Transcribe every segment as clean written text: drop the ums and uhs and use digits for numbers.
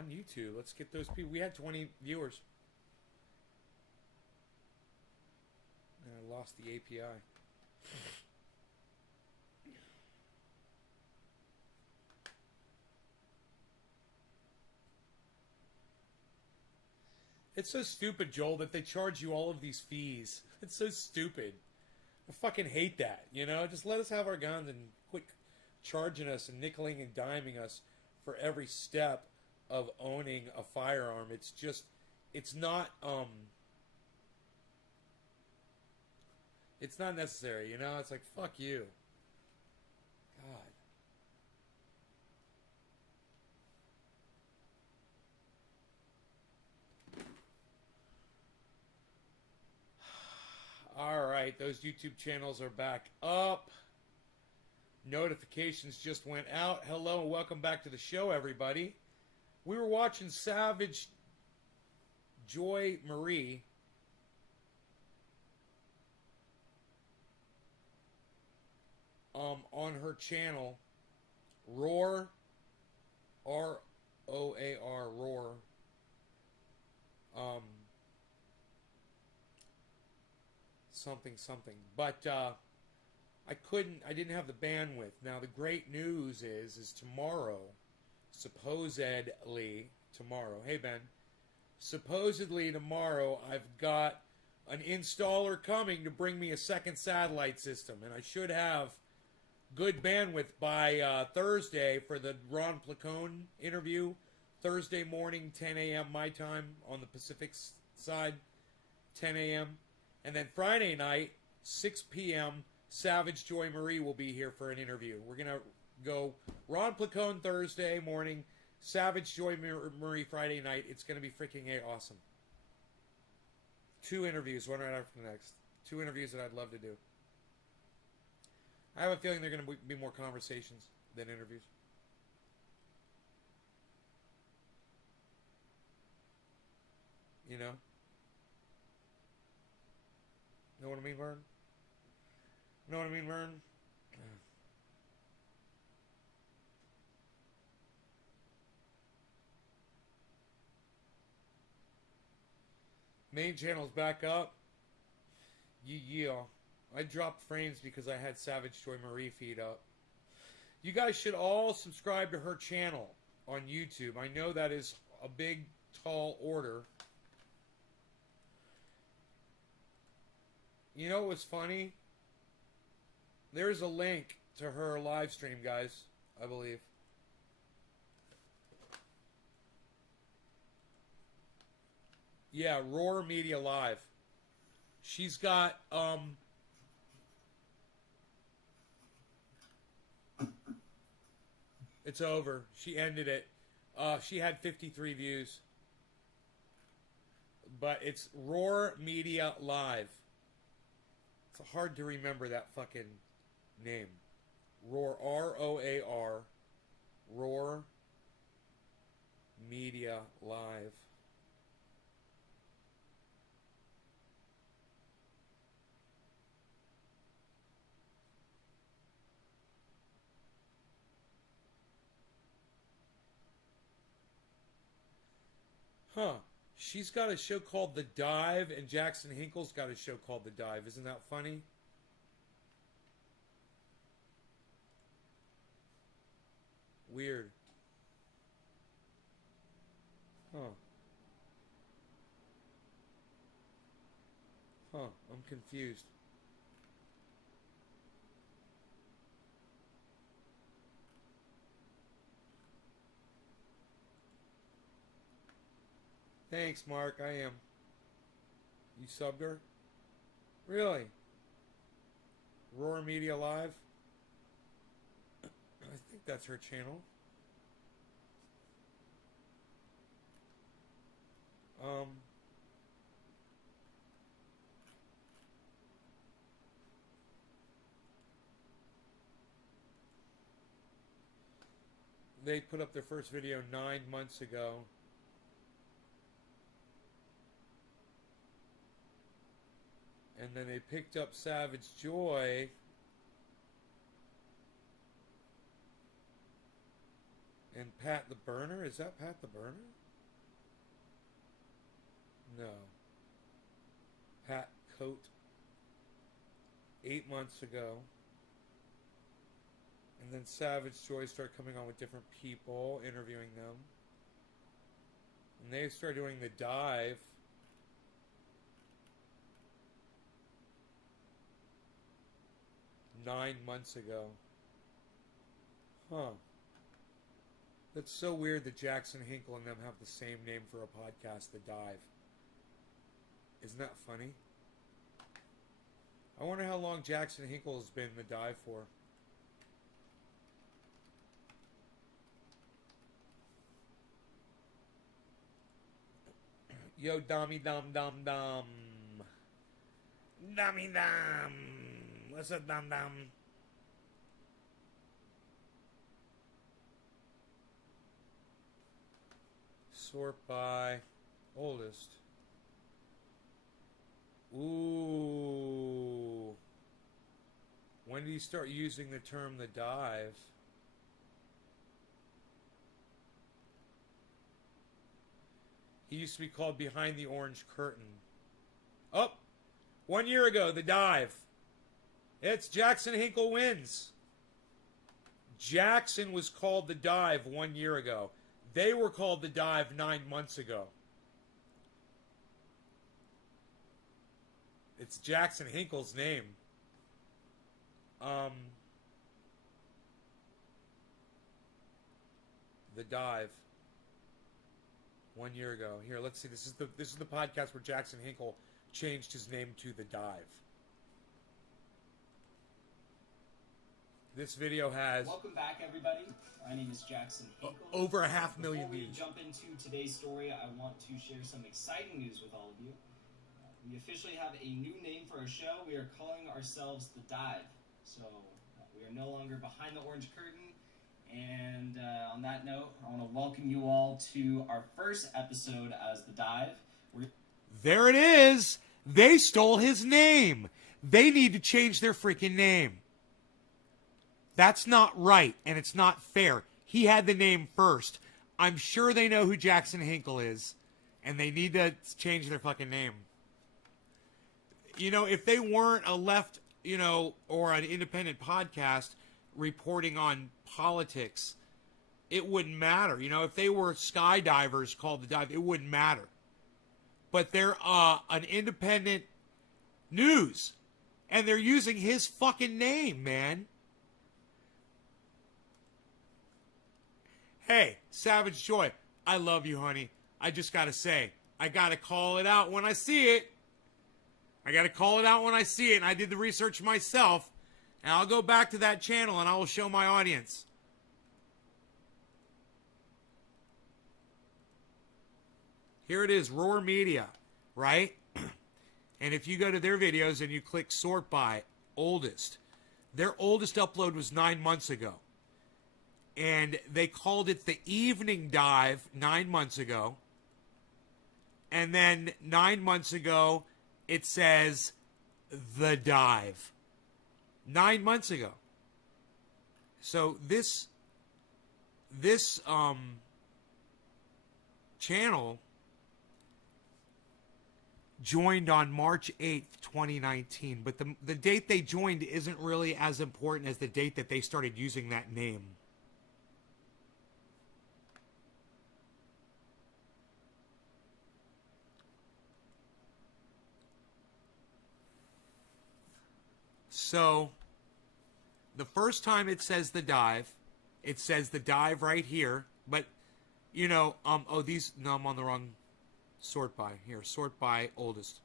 on YouTube. Let's get those people. We had 20 viewers. And I lost the API. It's so stupid, Joel, that they charge you all of these fees. It's so stupid. I fucking hate that, you know? Just let us have our guns and quit charging us and nickeling and diming us for every step of owning a firearm. It's just, it's not necessary, you know? It's like, fuck you. God. Alright, those YouTube channels are back up. Notifications just went out. Hello and welcome back to the show, everybody. We were watching Savage Joy Marie on her channel, Roar, R-O-A-R, Roar. Something. But I didn't have the bandwidth. Now the great news is tomorrow, supposedly tomorrow. Hey Ben. Supposedly tomorrow I've got an installer coming to bring me a second satellite system, and I should have good bandwidth by Thursday for the Ron Placone interview. Thursday morning, 10 a.m. my time on the Pacific side, 10 a.m. And then Friday night, 6 p.m., Savage Joy Marie will be here for an interview. We're going to go Ron Placone Thursday morning, Savage Joy Marie Friday night. It's going to be freaking awesome. 2 interviews, one right after the next. 2 interviews that I'd love to do. I have a feeling they're going to be more conversations than interviews. You know? Know what I mean, Vern? Know what I mean, Vern? Main channel's back up. Yeah. I dropped frames because I had Savage Joy Marie feed up. You guys should all subscribe to her channel on YouTube. I know that is a big, tall order. You know what's funny? There's a link to her live stream, guys, I believe. Yeah, Roar Media Live. She's got, it's over. She ended it. She had 53 views. But it's Roar Media Live. It's hard to remember that fucking name. Roar, R-O-A-R, Roar Media Live. Huh. She's got a show called The Dive, and Jackson Hinkle's got a show called The Dive. Isn't that funny? Weird. Huh. I'm confused. Thanks, Mark. I am. You subbed her? Really? Roar Media Live? I think that's her channel. They put up their first video 9 months ago. And then they picked up Savage Joy And Pat the Burner? Is that Pat the Burner? No. Pat Coat. 8 months ago. And then Savage Joy started coming on with different people, interviewing them. And they started doing the dive. Nine months ago. Huh. That's so weird that Jackson Hinkle and them have the same name for a podcast, The Dive. Isn't that funny? I wonder how long Jackson Hinkle has been The Dive for. Yo, Dommy Dom Dom Dom. Dommy Dom. What's up, Dom Dom? Sort by oldest. Ooh. When did he start using the term the dive? He used to be called Behind the Orange Curtain. Oh! 1 year ago, the dive. It's Jackson Hinkle wins. Jackson was called the dive 1 year ago. They were called the dive 9 months ago. It's Jackson Hinkle's name. The dive. 1 year ago. Here, let's see. This is the podcast where Jackson Hinkle changed his name to The Dive. This video has... Welcome back, everybody. My name is Jackson Hinkle. Over 500,000 views. Before we jump into today's story, I want to share some exciting news with all of you. We officially have a new name for our show. We are calling ourselves The Dive. So we are no longer Behind the Orange Curtain. And on that note, I want to welcome you all to our first episode as The Dive. There it is. They stole his name. They need to change their freaking name. That's not right, and it's not fair. He had the name first. I'm sure they know who Jackson Hinkle is, and they need to change their fucking name. You know, if they weren't a left, or an independent podcast reporting on politics, it wouldn't matter. If they were skydivers called The Dive, it wouldn't matter. But they're an independent news, and they're using his fucking name, man. Hey, Savage Joy, I love you, honey. I just gotta say, I gotta call it out when I see it. I gotta call it out when I see it, and I did the research myself, and I'll go back to that channel and I will show my audience. Here it is, Roar Media, right? And if you go to their videos and you click sort by oldest, their oldest upload was 9 months ago. And they called it the Evening Dive 9 months ago. And then 9 months ago, it says The Dive. 9 months ago. So this channel joined on March 8th, 2019. But the date they joined isn't really as important as the date that they started using that name. So, the first time it says The Dive, it says The Dive right here, but, no, I'm on the wrong sort by. Here, sort by oldest.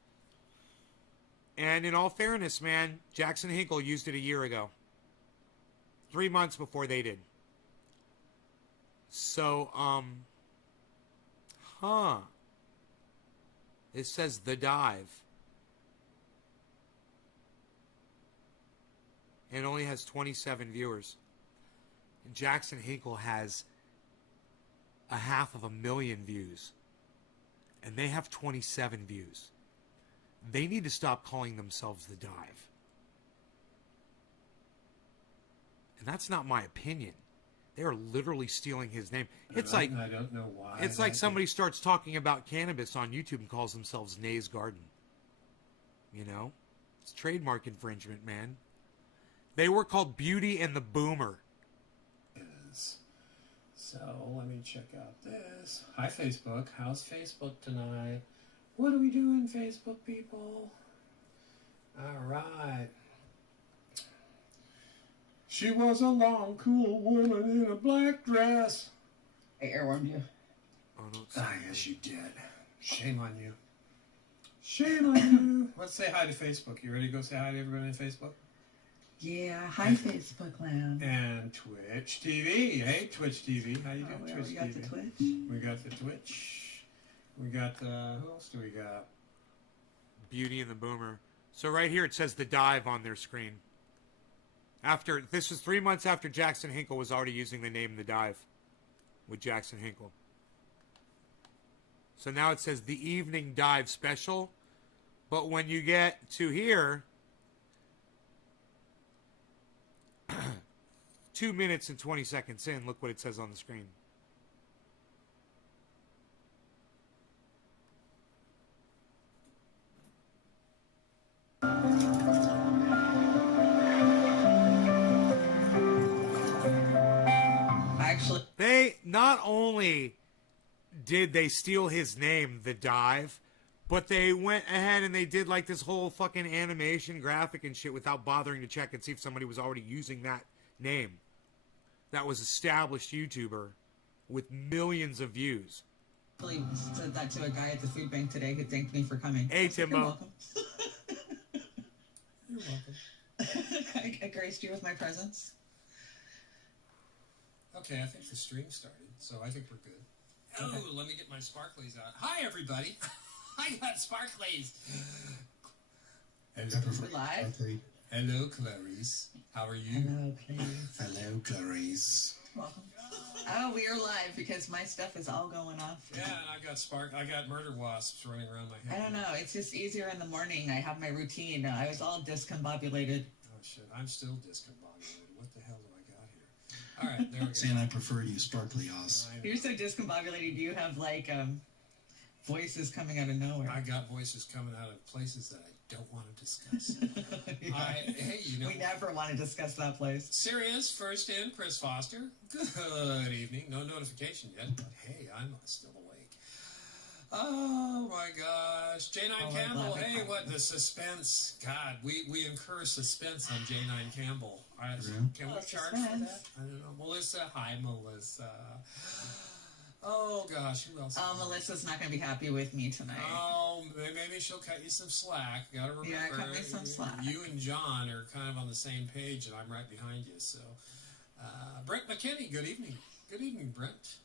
And in all fairness, man, Jackson Hinkle used it a year ago. 3 months before they did. So, it says The Dive. And it only has 27 viewers. And Jackson Hinkle has 500,000 views. And they have 27 views. They need to stop calling themselves The Dive. And that's not my opinion. They are literally stealing his name. It's And like I don't know why. it's like somebody starts talking about cannabis on YouTube and calls themselves Nay's Garden. You know? It's trademark infringement, man. They were called Beauty and the Boomer. Is. So let me check out this. Hi, Facebook. How's Facebook tonight? What are we doing, Facebook people? All right. She was a long, cool woman in a black dress. I airwarmed you. Oh, no, Yes, you did. Shame on you. Shame on you. Let's say hi to Facebook. You ready to go say hi to everybody on Facebook? Yeah, hi Facebook land. And Twitch TV. Hey, Twitch TV. How you doing, Oh, well, Twitch we got TV? the Twitch. We got the Twitch. We got, who else do we got? Beauty and the Boomer. So right here it says The Dive on their screen. This was 3 months after Jackson Hinkle was already using the name The Dive with Jackson Hinkle. So now it says The Evening Dive Special. But when you get to here, 2 minutes and 20 seconds in, look what it says on the screen. Actually, They not only did they steal his name, The Dive, but they went ahead and they did like this whole fucking animation graphic and shit without bothering to check and see if somebody was already using that name. That was established YouTuber with millions of views. said that to a guy at the food bank today who thanked me for coming. Hey, I said, Timbo. You're welcome. You're welcome. I graced you with my presence. Okay, I think the stream started, so I think we're good. Oh, let me get my sparklies out. Hi, everybody. I got sparklies. We're live. Hello, Clarice. How are you? Hello, please. Hello, Clarice. Welcome. Oh, we are live because my stuff is all going off. Yeah, and I got murder wasps running around my head. I don't know. It's just easier in the morning. I have my routine. I was all discombobulated. Oh, shit. I'm still discombobulated. What the hell do I got here? All right, there we go. Saying I prefer you sparkly Oz. I know. You're so discombobulated. You have like voices coming out of nowhere. I got voices coming out of places that I don't want to discuss. Hey, you know. We never want to discuss that place. Sirius, first in, Chris Foster. Good evening. No notification yet, but hey, I'm still awake. Oh my gosh. J9 Oh, I'm Campbell, glad I hey, found what you. the suspense. God, we incur suspense on J9 Campbell. Can we Oh, charge for suspense. that? I don't know. Melissa, hi, Melissa. Oh gosh, who else? Oh, Melissa's not going to be happy with me tonight. Oh, maybe she'll cut you some slack. Gotta remember, Yeah, cut me some slack. You and John are kind of on the same page, and I'm right behind you. So, Brent McKinney, good evening. Good evening, Brent.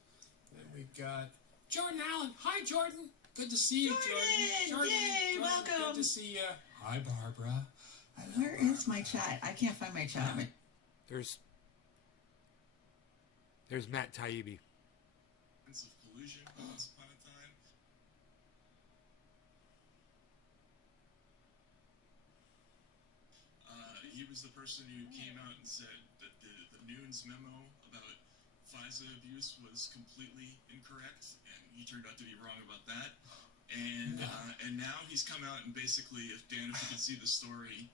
And we've got Jordan Allen. Hi, Jordan. Good to see you, Jordan. Yay, Jordan, welcome. Good to see you. Hi, Barbara. Hello, Where is my chat? I can't find my chat. There's Matt Taibbi. Of collusion once upon a time. He was the person who came out and said that the Nunes memo about FISA abuse was completely incorrect, and he turned out to be wrong about that. And now he's come out and basically, if Dan, if you could see the story,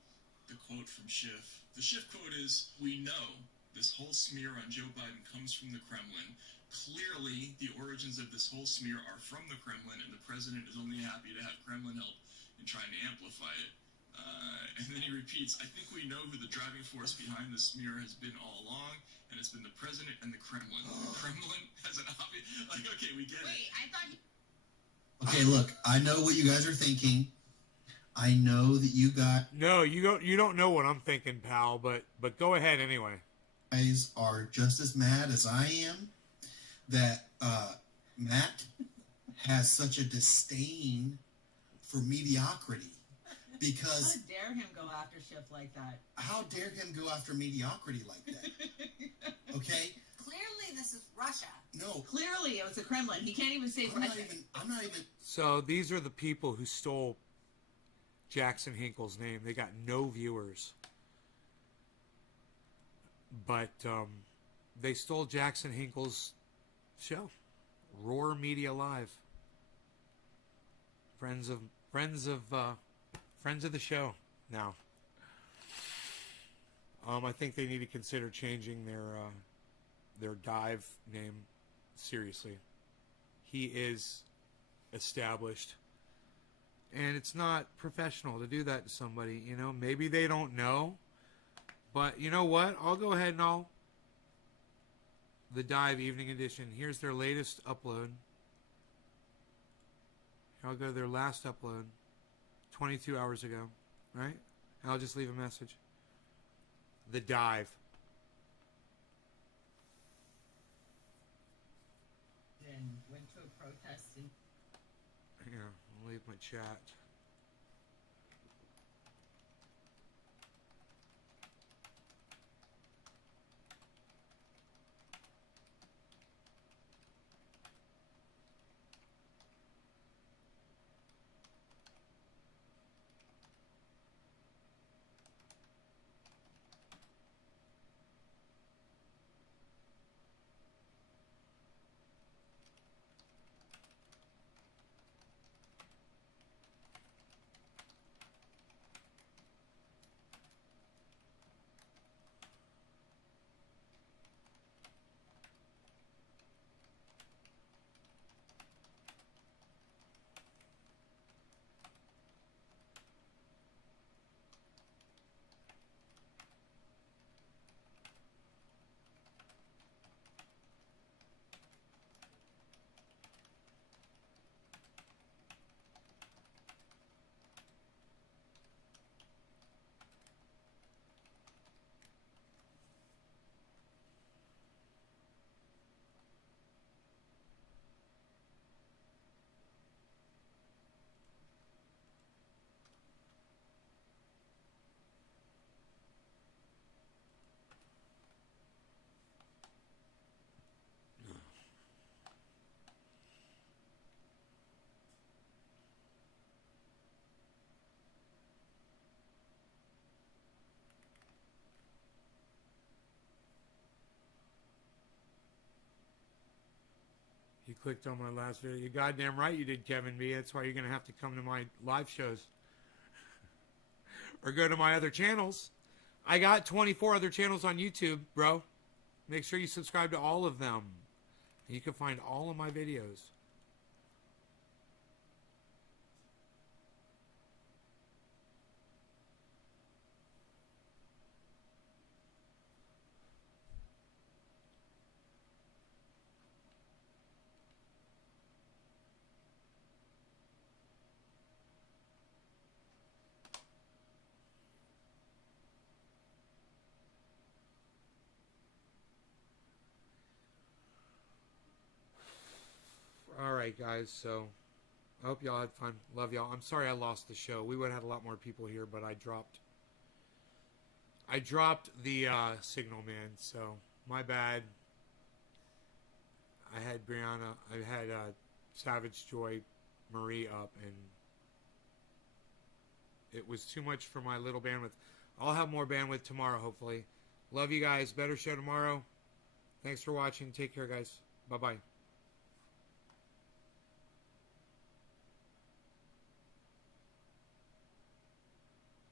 the quote from Schiff. The Schiff quote is, "We know this whole smear on Joe Biden comes from the Kremlin. Clearly, the origins of this whole smear are from the Kremlin, and the president is only happy to have Kremlin help in trying to amplify it." And then he repeats, "I think we know who the driving force behind the smear has been all along, and it's been the president and the Kremlin." The Kremlin has an obvious... Like, okay, we get it. I thought you... Okay, look, I know what you guys are thinking. I know that you No, you don't know what I'm thinking, pal, but go ahead anyway. guys are just as mad as I am that Matt has such a disdain for mediocrity. Because How dare him go after Schiff like that? how dare him go after mediocrity like that? Okay? Clearly, this is Russia. No, Clearly, it was the Kremlin. He can't even say I'm Russia. not even. So these are the people who stole Jackson Hinkle's name. They got no viewers. But They stole Jackson Hinkle's show. Roar Media Live. Friends of the show now. I think they need to consider changing their dive name seriously. He is established, and it's not professional to do that to somebody. You know, maybe they don't know, but you know what? I'll go ahead and the Dive Evening Edition. Here's their latest upload. I'll go to their last upload, 22 hours ago, right? And I'll just leave a message. The Dive. And went to a protest in Yeah, I'll leave my chat. You clicked on my last video. You're goddamn right you did, Kevin B. That's why you're going to have to come to my live shows. Or go to my other channels. I got 24 other channels on YouTube, bro. Make sure you subscribe to all of them. You can find all of my videos. Alright, guys, so I hope y'all had fun. Love y'all. I'm sorry I lost the show. We would have had a lot more people here, but I dropped the signal, man, so my bad. I had Brianna, I had Savage Joy Marie up, and it was too much for my little bandwidth. I'll have more bandwidth tomorrow, hopefully. Love you guys. Better show tomorrow. Thanks for watching. Take care, guys. Bye-bye.